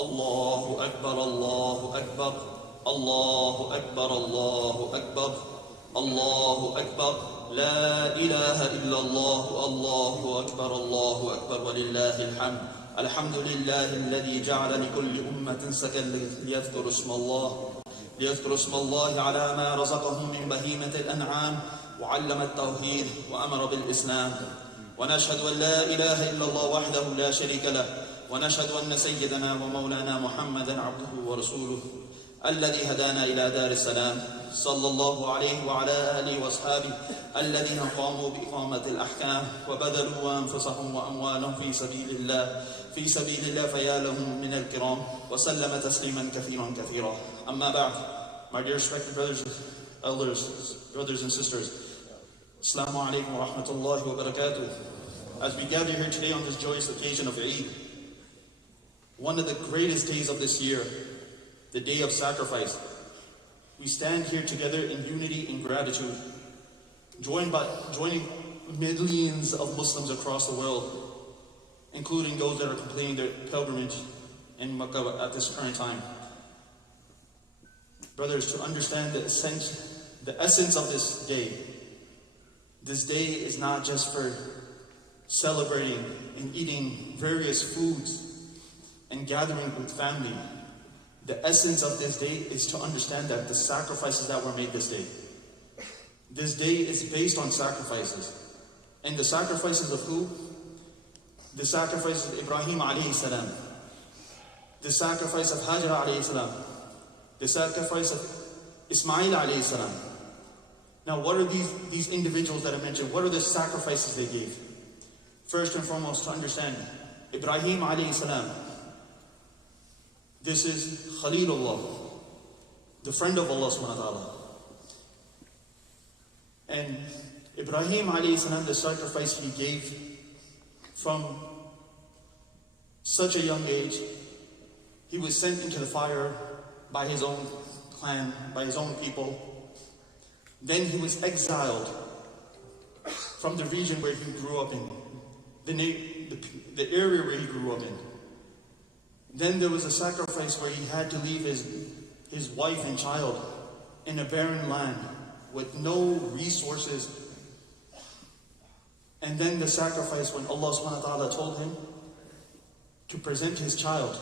Allahu Akbar, Allahu Akbar, Allahu Akbar, Allahu Akbar, Allahu Akbar, La ilaha illallah, Allahu Akbar, Allahu Akbar, walillahi alhamd. Alhamdulillahi alladhi ja'ala likulli ummatin sakan liyadhkuru isma Allah ala ma razaqahum min bahimati al-an'am wa 'allama at-tawhid wa amara bil-islam. Wa nashhadu an la ilaha illallah wahdahu la sharika lah. ونشهد أن سيدنا ومولانا محمدا عبده ورسوله الذي هدانا إلى دار السلام صلى الله عليه وعلى آله وأصحابه الذين قاموا بإقامة الأحكام وبذلوا أنفسهم وأموالهم في سبيل الله فيا لهم من الكرام وسلم تسليما كثيرا كثيرا. أما بعد, my dear respected brothers, elders, brothers and sisters, Assalamu alaikum wa rahmatullahi wa barakatuh. As we gather here today on this joyous occasion of Eid, one of the greatest days of this year, the day of sacrifice, we stand here together in unity and gratitude, joining millions of Muslims across the world, including those that are completing their pilgrimage in Makkah at this current time. Brothers, to understand the essence of this day is not just for celebrating and eating various foods and gathering with family. The essence of this day is to understand that the sacrifices that were made this day. This day is based on sacrifices. And the sacrifices of who? The sacrifice of Ibrahim alayhi salam. The sacrifice of Hajar alayhi salam. The sacrifice of Ismail alayhi salam. Now what are these individuals that I mentioned? What are the sacrifices they gave? First and foremost, to understand, Ibrahim alayhi salam, this is Khalilullah, the friend of Allah subhanahu wa ta'ala. And Ibrahim alayhi salam, the sacrifice he gave from such a young age, he was sent into the fire by his own clan, by his own people. Then he was exiled from the region where he grew up in, the area where he grew up in. Then there was a sacrifice where he had to leave his wife and child in a barren land with no resources. And then the sacrifice when Allah subhanahu wa ta'ala told him to present his child.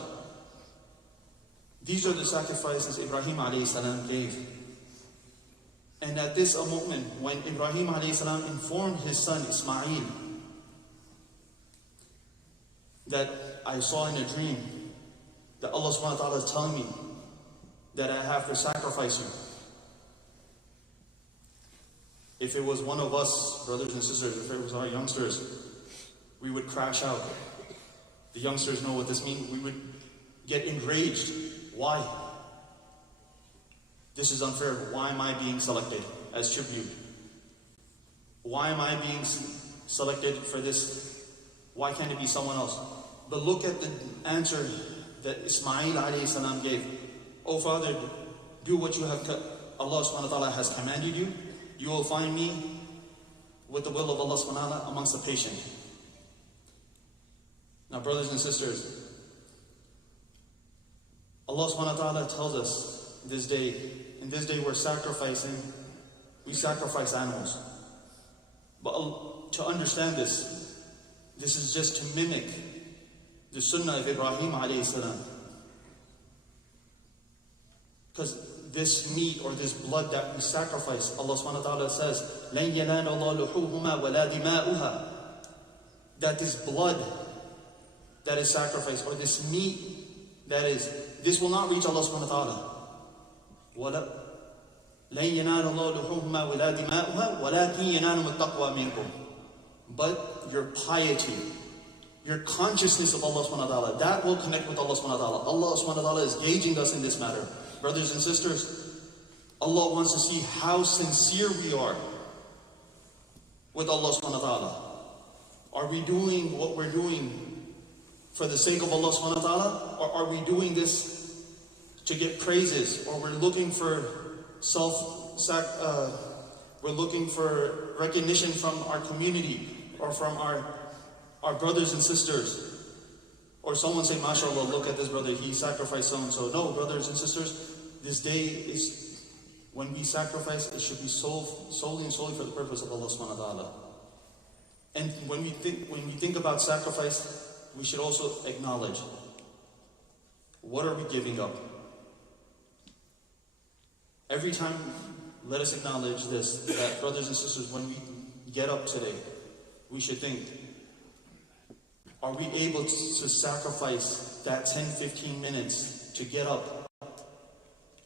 These are the sacrifices Ibrahim alayhi salam gave. And at this moment when Ibrahim alayhi salam informed his son Ismail that I saw in a dream that Allah subhanahu wa ta'ala is telling me that I have to sacrifice you. If it was one of us, brothers and sisters, if it was our youngsters, we would crash out. The youngsters know what this means. We would get enraged. Why? This is unfair. Why am I being selected as tribute? Why am I being selected for this? Why can't it be someone else? But look at the answer that Ismail alayhi salam gave. Oh Father, do what you have, Allah subhanahu wa ta'ala has commanded you. You will find me with the will of Allah subhanahu wa ta'ala amongst the patient. Now brothers and sisters, Allah subhanahu wa ta'ala tells us this day, in this day we sacrifice animals. But to understand this is just to mimic the sunnah of Ibrahim alayhi salam. Because this meat or this blood that we sacrifice, Allah subhanahu wa ta'ala says, لَن يَنَالَ اللَّهُ لُحُومُهَا وَلَا دِمَاؤُهَا. That this blood that is sacrificed, or this meat this will not reach Allah subhanahu wa ta'ala. لَن يَنَالَ اللَّهُ لُحُومُهَا وَلَا دِمَاؤُهَا وَلَكِنْ يَنَالُهُمُ التَّقْوَى مِنكُمْ. But your piety, your consciousness of Allah subhanahu wa ta'ala, that will connect with Allah subhanahu wa ta'ala. Allah subhanahu wa ta'ala is gauging us in this matter. Brothers and sisters, Allah wants to see how sincere we are with Allah subhanahu wa ta'ala. Are we doing what we're doing for the sake of Allah subhanahu wa ta'ala? Or are we doing this to get praises? Or we're looking for we're looking for recognition from our community or from our brothers and sisters? Or someone say, mashallah, look at this brother, he sacrificed so-and-so. No, brothers and sisters, this day is, when we sacrifice, it should be solely and solely for the purpose of Allah subhanahu wa ta'ala. And when we think about sacrifice, we should also acknowledge, what are we giving up? Every time, let us acknowledge this, that brothers and sisters, when we get up today, we should think, are we able to sacrifice that 10-15 minutes to get up,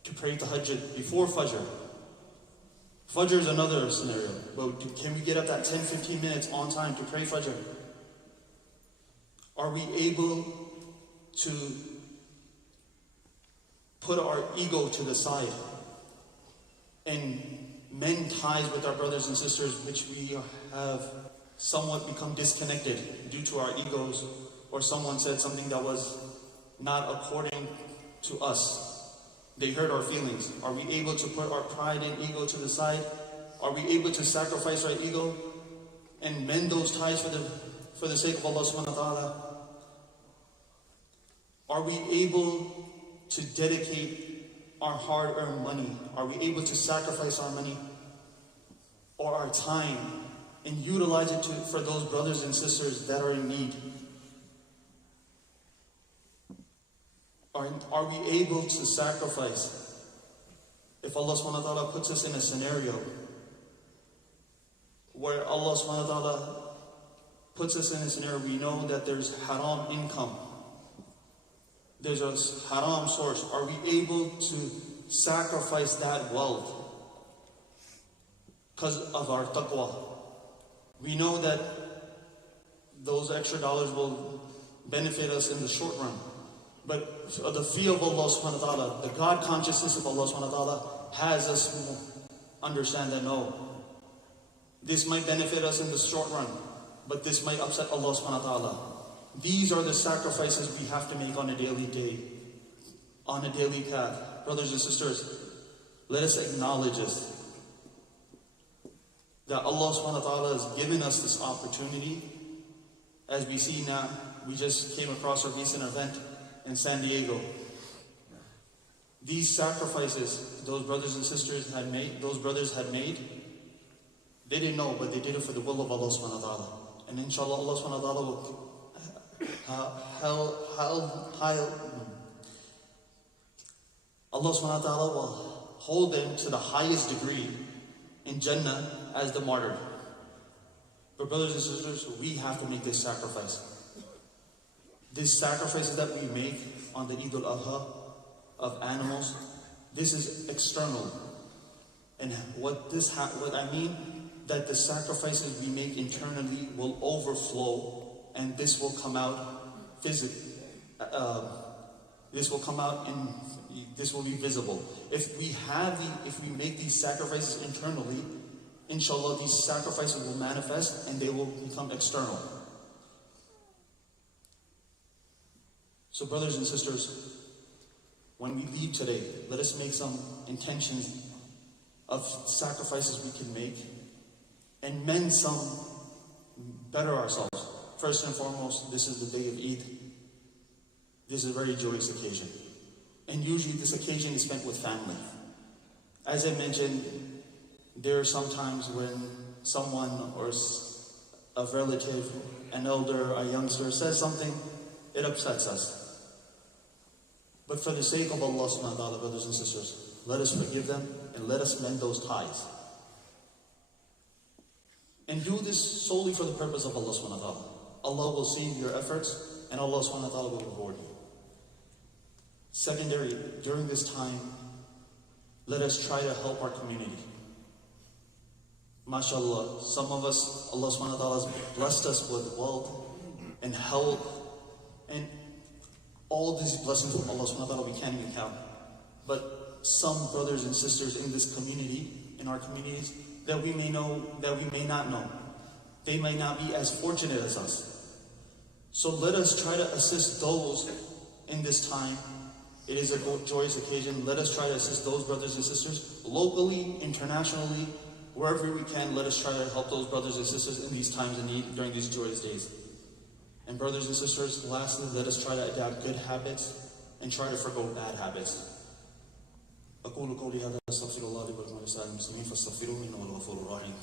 to pray tahajjud before Fajr? Fajr is another scenario, but can we get up that 10-15 minutes on time to pray Fajr? Are we able to put our ego to the side and mend ties with our brothers and sisters which we have somewhat become disconnected due to our egos, or someone said something that was not according to us? They hurt our feelings. Are we able to put our pride and ego to the side? Are we able to sacrifice our ego and mend those ties for the sake of Allah subhanahu wa ta'ala? Are we able to dedicate our hard-earned money? Are we able to sacrifice our money or our time and utilize it for those brothers and sisters that are in need? Are we able to sacrifice if Allah subhanahu wa ta'ala puts us in a scenario where Allah subhanahu wa ta'ala puts us in a scenario, we know that there's haram income, there's a haram source. Are we able to sacrifice that wealth because of our taqwa? We know that those extra dollars will benefit us in the short run. But the fear of Allah subhanahu wa ta'ala, the God consciousness of Allah subhanahu wa ta'ala has us understand that no, this might benefit us in the short run, but this might upset Allah subhanahu wa ta'ala. These are the sacrifices we have to make on a daily path. Brothers and sisters, let us acknowledge this, that Allah subhanahu wa ta'ala has given us this opportunity. As we see now, we just came across a recent event in San Diego. These sacrifices those brothers and sisters had made, they didn't know, but they did it for the will of Allah subhanahu wa ta'ala. And inshallah, Allah subhanahu wa ta'ala will Allah subhanahu wa ta'ala will hold them to the highest degree in Jannah as the martyr. But brothers and sisters, we have to make this sacrifice. These sacrifices that we make on the Eid al-Adha of animals, this is external. And what I mean, that the sacrifices we make internally will overflow, and this will come out physically. This will be visible. If we make these sacrifices internally, inshallah, these sacrifices will manifest and they will become external. So brothers and sisters, when we leave today, let us make some intentions of sacrifices we can make and mend some, better ourselves. First and foremost, this is the day of Eid. This is a very joyous occasion. And usually this occasion is spent with family. As I mentioned, there are some times when someone or a relative, an elder, a youngster says something, it upsets us. But for the sake of Allah subhanahu wa ta'ala, brothers and sisters, let us forgive them and let us mend those ties. And do this solely for the purpose of Allah subhanahu wa ta'ala. Allah will see your efforts and Allah subhanahu wa ta'ala will reward you. Secondary, during this time, let us try to help our community. MashaAllah, some of us, Allah subhanahu wa ta'ala has blessed us with wealth and health and all these blessings from Allah subhanahu wa ta'ala we can't even count. But some brothers and sisters in this community, in our communities, that we may know, that we may not know. They may not be as fortunate as us. So let us try to assist those in this time. It is a joyous occasion. Let us try to assist those brothers and sisters, locally, internationally, wherever we can. Let us try to help those brothers and sisters in these times of need, during these joyous days. And brothers and sisters, lastly, let us try to adapt good habits and try to forgo bad habits. أقول قولي هذا أستغفر الله لي ولكم ولسائر المسلمين فاستغفروه إنه هو الغفور الرحيم.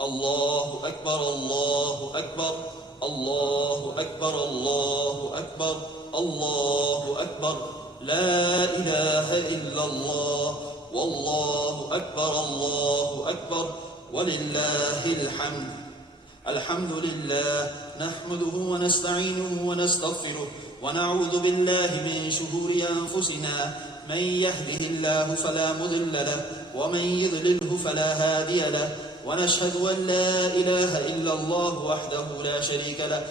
الله أكبر الله أكبر الله أكبر الله أكبر الله أكبر لا إله إلا الله والله أكبر الله أكبر ولله الحمد. الحمد لله نحمده ونستعينه ونستغفره ونعوذ بالله من شرور أنفسنا. من يهده الله فلا مضل له ومن يضلله فلا هادي له. ونشهد أن لا إله إلا الله وحده لا شريك له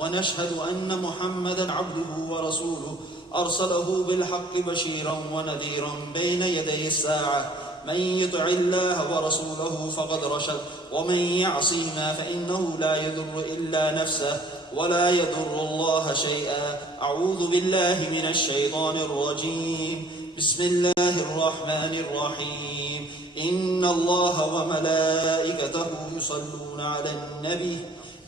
ونشهد أن محمدا عبده ورسوله أرسله بالحق بشيرا ونذيرا بين يدي الساعة. من يطع الله ورسوله فقد رشد ومن يعصهما فإنه لا يضر إلا نفسه ولا يضر الله شيئا. أعوذ بالله من الشيطان الرجيم. بسم الله الرحمن الرحيم. إن الله وملائكته يصلون على النبي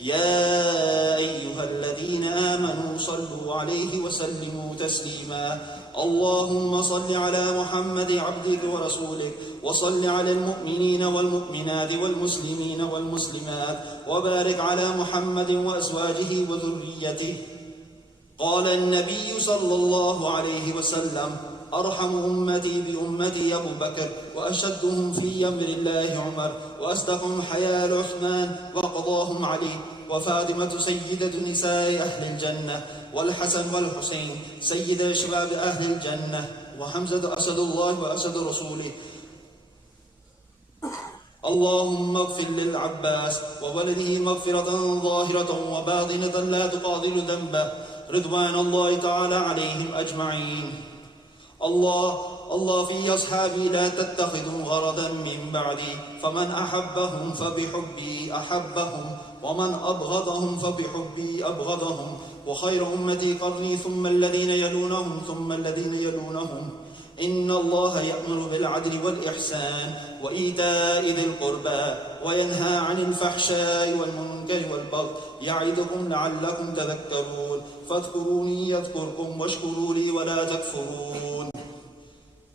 يا أيها الذين آمنوا صلوا عليه وسلموا تسليما. اللهم صل على محمد عبدك ورسولك وصل على المؤمنين والمؤمنات والمسلمين والمسلمات وبارك على محمد وأزواجه وذريته. قال النبي صلى الله عليه وسلم: أرحم أمتي بأمتي أبو بكر وأشدهم في أمر الله عمر وأصدقهم حياء عثمان وقضاهم علي وفاطمة سيدة نساء أهل الجنة والحسن والحسين سيد شباب أهل الجنة وحمزة أسد الله وأسد رسوله. اللهم اغفر للعباس وولده مغفرة ظاهرة وباطنة لا تقاضل ذنبه رضوان الله تعالى عليهم أجمعين. الله في أصحابي لا تتخذوا غرضا من بعدي فمن أحبهم فبحبي أحبهم ومن أبغضهم فبحبي أبغضهم. وخير أمتي قرني ثم الذين يلونهم ثم الذين يلونهم. إن الله يأمر بالعدل والإحسان وإيتاء ذي القربى وينهى عن الفحشاء والمنكر والبغي يعظكم لعلكم تذكرون. فاذكروني يذكركم واشكروا لي ولا تكفرون.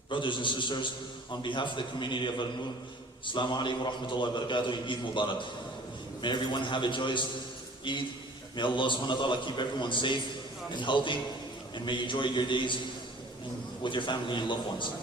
Brothers and sisters, on behalf of the community of An-Nur, Assalamu alaikum wa rahmatullahi wa barakatuh, Eid Mubarak. May everyone have a joyous Eid. May Allah subhanahu wa ta'ala keep everyone safe and healthy, and may you enjoy your days with your family and loved ones.